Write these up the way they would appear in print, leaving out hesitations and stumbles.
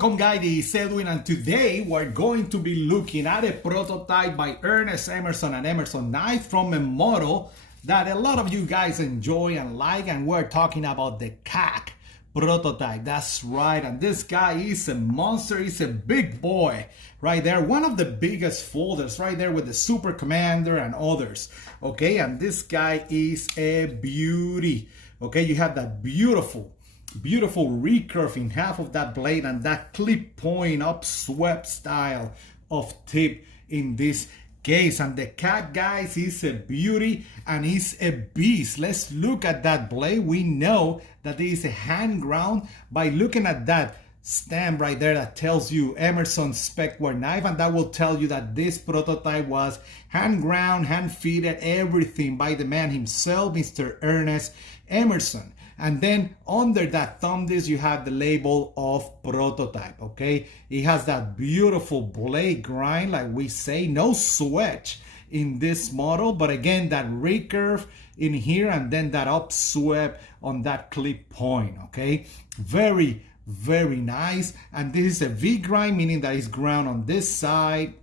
Welcome guys, this is Edwin, and today we're going to be looking at a prototype by Ernest Emerson and Emerson Knives from a model that a lot of you guys enjoy and like, and we're talking about the KACK Prototype. That's right, and this guy is a monster. He's a big boy right there, one of the biggest folders right there with the Super Commander and others. Okay, and this guy is a beauty. Okay, you have that beautiful recurve in half of that blade and that clip point up swept style of tip in this case. And the KACK, guys, is a beauty and is a beast. Let's look at that blade. We know that it is a hand ground by looking at that stamp right there that tells you Emerson Specware knife, and that will tell you that this prototype was hand ground, hand fitted, everything by the man himself, Mr. Ernest Emerson. And then under that thumb disc, you have the label of prototype, okay? It has that beautiful blade grind, like we say, no switch in this model, but again, that recurve in here and then that upswept on that clip point, okay? Very nice. And this is a V grind, meaning that it's ground on this side,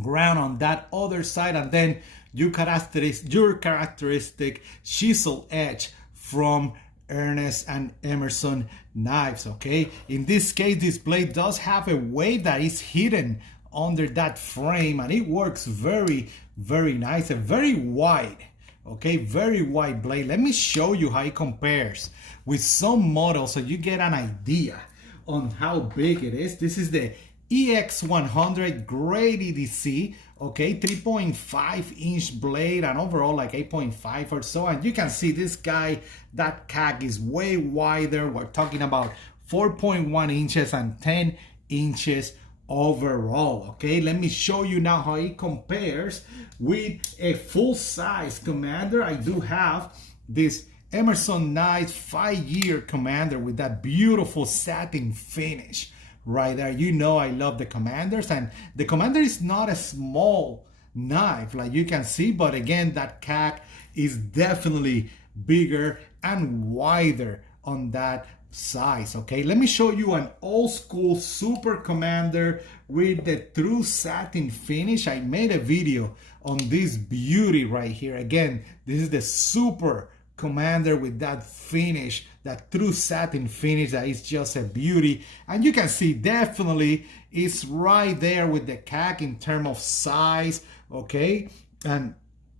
ground on that other side, and then your characteristic chisel edge from Ernest and Emerson knives. Okay, in this case, this blade does have a weight that is hidden under that frame, and it works very nice and very wide. Okay, very wide blade. Let me show you how it compares with some models so you get an idea on how big it is. This is the EX100 grade EDC, okay, 3.5 inch blade and overall like 8.5 or so. And you can see this guy, that KACK is way wider. We're talking about 4.1 inches and 10 inches overall. Okay, let me show you now how it compares with a full-size Commander. I do have this Emerson Knives 5-year Commander with that beautiful satin finish right there. You know I love the Commanders, and the Commander is not a small knife like you can see, but again, that KACK is definitely bigger and wider on that size. Okay, let me show you an old school Super Commander with the true satin finish. I made a video on this beauty right here. Again, this is the Super Commander with that finish, that true satin finish that is just a beauty. And you can see definitely it's right there with the KACK in terms of size. Okay, and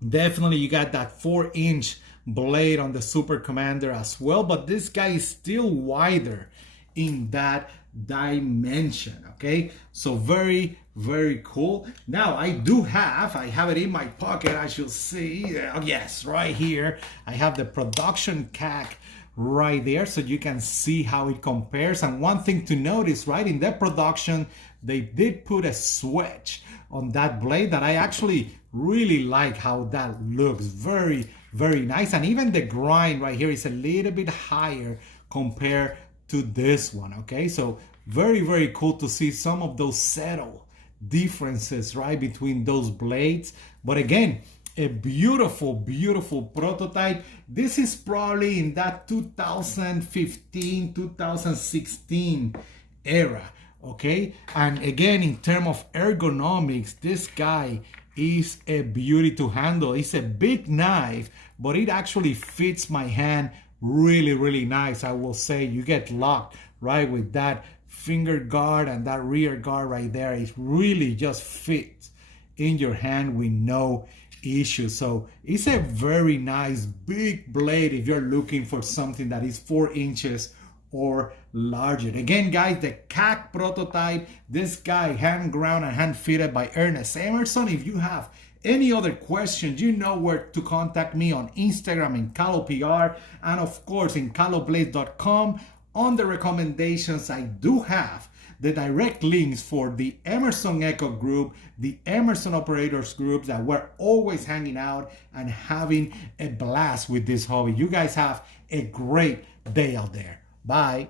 definitely you got that 4-inch blade on the Super Commander as well, but this guy is still wider in that dimension. Okay, so very cool. Now I have it in my pocket, as you'll see. Yes, right here I have the production KACK right there, so you can see how it compares. And one thing to notice, right, in their production they did put a switch on that blade that I actually really like how that looks. Very nice. And even the grind right here is a little bit higher compared to this one. Okay, so very cool to see some of those subtle differences right between those blades. But again, a beautiful prototype. This is probably in that 2015-2016 era. Okay, and again, in terms of ergonomics, this guy is a beauty to handle. It's a big knife, but it actually fits my hand really nice. I will say you get locked right with that finger guard and that rear guard right there. It really just fits in your hand with no issue. So it's a very nice big blade if you're looking for something that is 4 inches or larger. Again, guys, the KACK Prototype, this guy hand ground and hand fitted by Ernest Emerson. If you have any other questions, you know where to contact me on Instagram in CaloPR, and of course in caloblade.com. On the recommendations, I do have the direct links for the Emerson Echo group, the Emerson Operators groups that we're always hanging out and having a blast with this hobby. You guys have a great day out there. Bye.